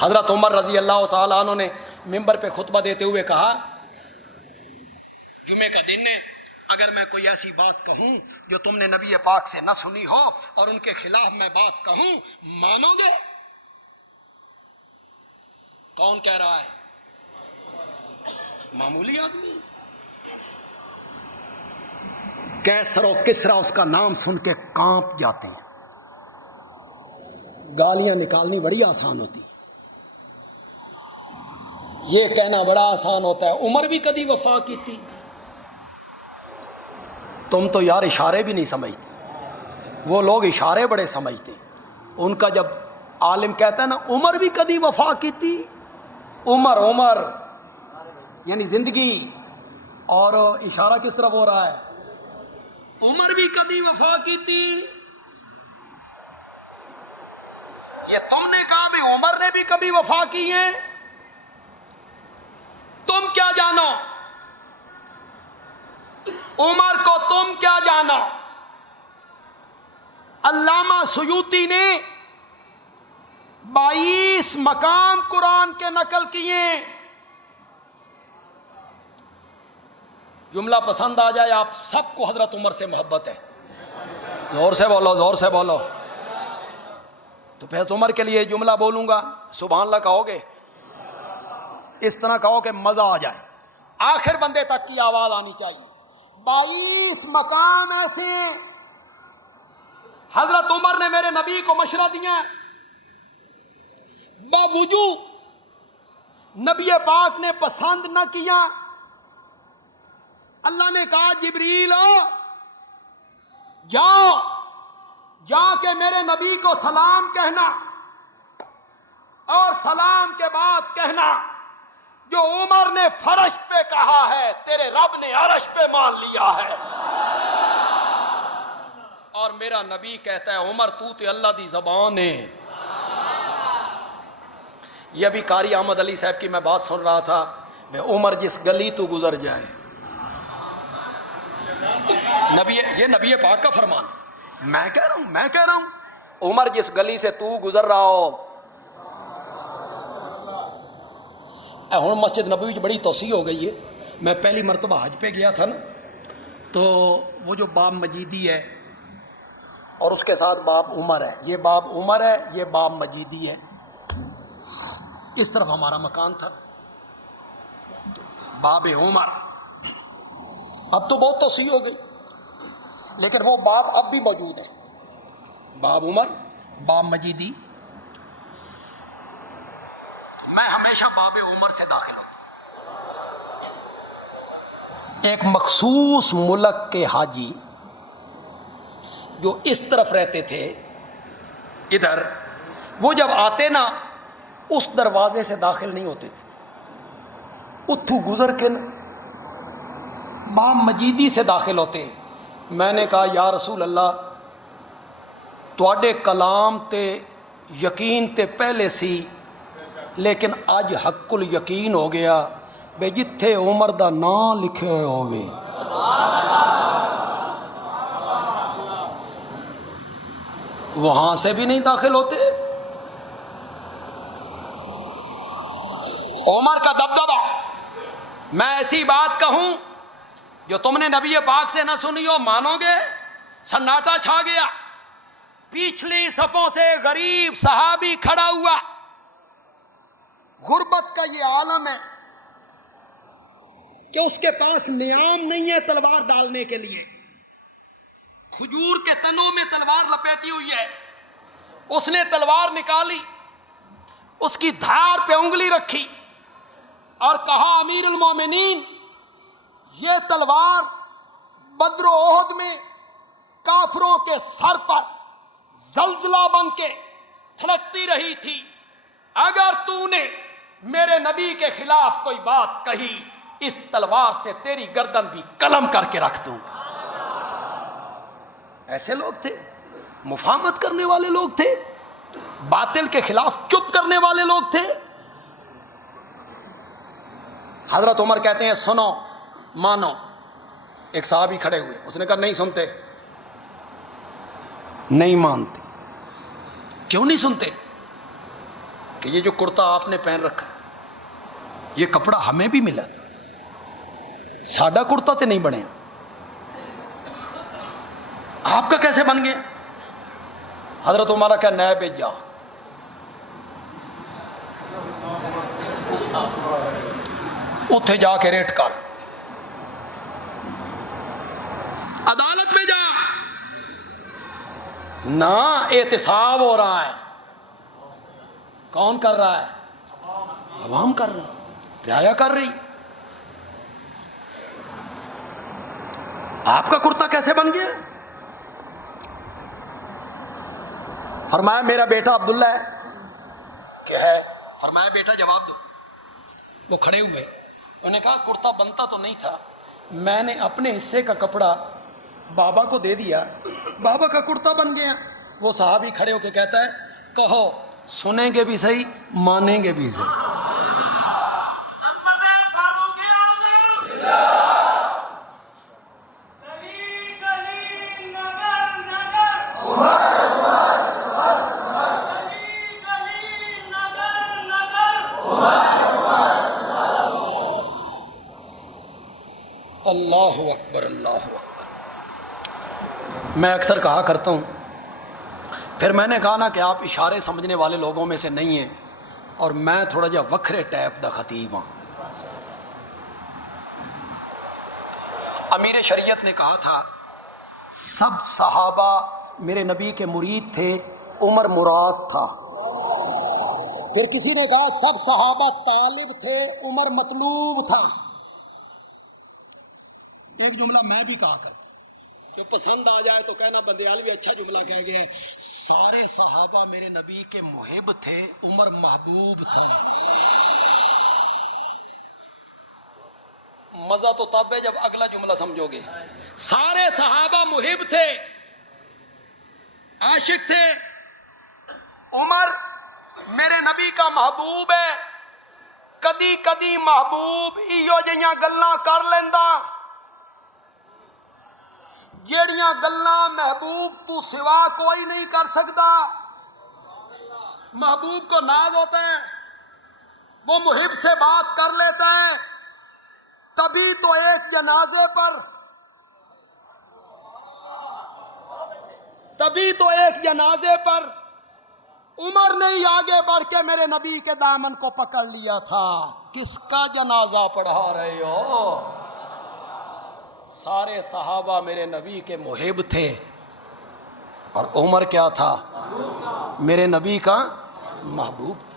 حضرت عمر رضی اللہ تعالیٰ عنہ نے ممبر پہ خطبہ دیتے ہوئے کہا، جمعے کا دن ہے، اگر میں کوئی ایسی بات کہوں جو تم نے نبی پاک سے نہ سنی ہو اور ان کے خلاف میں بات کہوں، مانو گے؟ کون کہہ رہا ہے؟ معمولی آدمی۔ کیسر و کسرا اس کا نام سن کے کانپ جاتے ہیں۔ گالیاں نکالنی بڑی آسان ہوتی، یہ کہنا بڑا آسان ہوتا ہے۔ عمر بھی کدی وفا کی تھی؟ تم تو یار اشارے بھی نہیں سمجھتے، وہ لوگ اشارے بڑے سمجھتے۔ ان کا جب عالم کہتا ہے نا عمر بھی کدی وفا کی تھی، عمر عمر یعنی زندگی، اور اشارہ کس طرف ہو رہا ہے؟ عمر بھی کدی وفا کی تھی۔ یہ تم نے کہا بھی عمر نے بھی کبھی وفا کی ہے، تم کیا جانو؟ عمر کو تم کیا جانو؟ علامہ سیوطی نے 22 مقام قرآن کے نقل کیے۔ جملہ پسند آ جائے آپ سب کو حضرت عمر سے محبت ہے؟ زور سے بولو، زور سے بولو۔ تو پھر عمر کے لیے جملہ بولوں گا، سبحان اللہ کہو گے؟ اس طرح کہو کہ مزہ آ جائے، آخر بندے تک کی آواز آنی چاہیے۔ 22 مقام ایسے حضرت عمر نے میرے نبی کو مشورہ دیا، باوجود نبی پاک نے پسند نہ کیا۔ اللہ نے کہا جبریل جاؤ جا کے میرے نبی کو سلام کہنا، اور سلام کے بعد کہنا جو عمر نے فرش پہ کہا ہے تیرے رب نے عرش پہ مان لیا ہے۔ اور میرا نبی کہتا ہے عمر تو تے اللہ دی زبان ہے۔ یہ بھی قاری احمد علی صاحب کی میں بات سن رہا تھا، میں عمر جس گلی تو گزر جائے، یہ نبی پاک کا فرمان، میں کہہ رہا ہوں عمر جس گلی سے تو گزر رہا ہو۔ ہوں مسجد نبوی بڑی توسیع ہو گئی ہے۔ میں پہلی مرتبہ حج پہ گیا تھا نا، تو وہ جو باب مجیدی ہے اور اس کے ساتھ باب عمر ہے، یہ باب عمر ہے، یہ باب مجیدی ہے، اس طرف ہمارا مکان تھا، باب عمر۔ اب تو بہت توسیع ہو گئی، لیکن وہ باب اب بھی موجود ہے، باب عمر، باب مجیدی۔ میں ہمیشہ باب عمر سے داخل ہوتا ہوں۔ ایک مخصوص ملک کے حاجی جو اس طرف رہتے تھے ادھر، وہ جب آتے نا اس دروازے سے داخل نہیں ہوتے تھے، اتھو گزر کے نا باب مجیدی سے داخل ہوتے۔ میں نے کہا یا رسول اللہ تواڈے کلام تے یقین تے پہلے سی، لیکن اج حق الیقین ہو گیا بے جتھے عمر دا نام لکھے ہوئے ہوگے۔ وہاں سے بھی نہیں داخل ہوتے۔ عمر کا دبدبہ، میں ایسی بات کہوں جو تم نے نبی پاک سے نہ سنی ہو، مانو گے؟ سناٹا چھا گیا، پچھلی صفوں سے غریب صحابی کھڑا ہوا۔ غربت کا یہ عالم ہے کہ اس کے پاس نیام نہیں ہے تلوار ڈالنے کے لیے، کھجور کے تنوں میں تلوار لپیٹی ہوئی ہے، اس نے تلوار نکالی، اس کی دھار پہ انگلی رکھی اور کہا امیر المومنین یہ تلوار بدر و احد میں کافروں کے سر پر زلزلہ بن کے تھڑکتی رہی تھی، اگر تو نے میرے نبی کے خلاف کوئی بات کہی اس تلوار سے تیری گردن بھی قلم کر کے رکھ دوں۔ ایسے لوگ تھے، مفاہمت کرنے والے لوگ تھے، باطل کے خلاف چپ کرنے والے لوگ تھے۔ حضرت عمر کہتے ہیں سنو مانو۔ ایک صحابی کھڑے ہوئے، اس نے کہا نہیں سنتے، نہیں مانتے۔ کیوں نہیں سنتے؟ کہ یہ جو کرتا آپ نے پہن رکھا ہے یہ کپڑا ہمیں بھی ملا تھا, ساڈا کرتا تے نہیں بنے, آپ کا کیسے بن گیا؟ حضرت عمر کیا نئے بیچ جا, اتھے جا کے ریٹ کر, عدالت میں جا, نہ احتساب ہو رہا ہے. کون کر رہا ہے؟ عوام کر رہی, رعایا کر رہی. آپ کا کرتا کیسے بن گیا؟ فرمایا میرا بیٹا عبداللہ ہے. کیا ہے؟ فرمایا بیٹا جواب دو. وہ کھڑے ہوئے, انہوں نے کہا کرتا بنتا تو نہیں تھا, میں نے اپنے حصے کا کپڑا بابا کو دے دیا, بابا کا کرتا بن گیا. وہ صحابی کھڑے ہو کے کہتا ہے کہو سنیں گے بھی صحیح مانیں گے بھی صحیح. اللہ اکبر اللہ اکبر. میں اکثر کہا کرتا ہوں, پھر میں نے کہا نا کہ آپ اشارے سمجھنے والے لوگوں میں سے نہیں ہیں, اور میں تھوڑا جا وکھرے ٹائپ دا خطیب ہوں. امیر شریعت نے کہا تھا سب صحابہ میرے نبی کے مرید تھے, عمر مراد تھا. پھر کسی نے کہا سب صحابہ طالب تھے, عمر مطلوب تھا. ایک جملہ میں بھی کہا تھا, پسند آ جائے تو کہنا بندیالوی اچھا جملہ کہہ گئے, سارے صحابہ میرے نبی کے محب تھے, عمر محبوب تھا. مزہ تو تب ہے جب اگلا جملہ سمجھو گے. سارے صحابہ محب تھے, عاشق تھے, عمر میرے نبی کا محبوب ہے. کدی کدی محبوب ایو جیاں گلاں کر لیندا جیڑیاں گلاں محبوب تو سوا کوئی نہیں کر سکتا. محبوب کو ناز ہوتا ہے, وہ محب سے بات کر لیتا ہے. تبھی تو ایک جنازے پر عمر نے ہی آگے بڑھ کے میرے نبی کے دامن کو پکڑ لیا تھا. کس کا جنازہ پڑھا رہے ہو؟ سارے صحابہ میرے نبی کے محب تھے, اور عمر کیا تھا؟ میرے نبی کا محبوب تھا.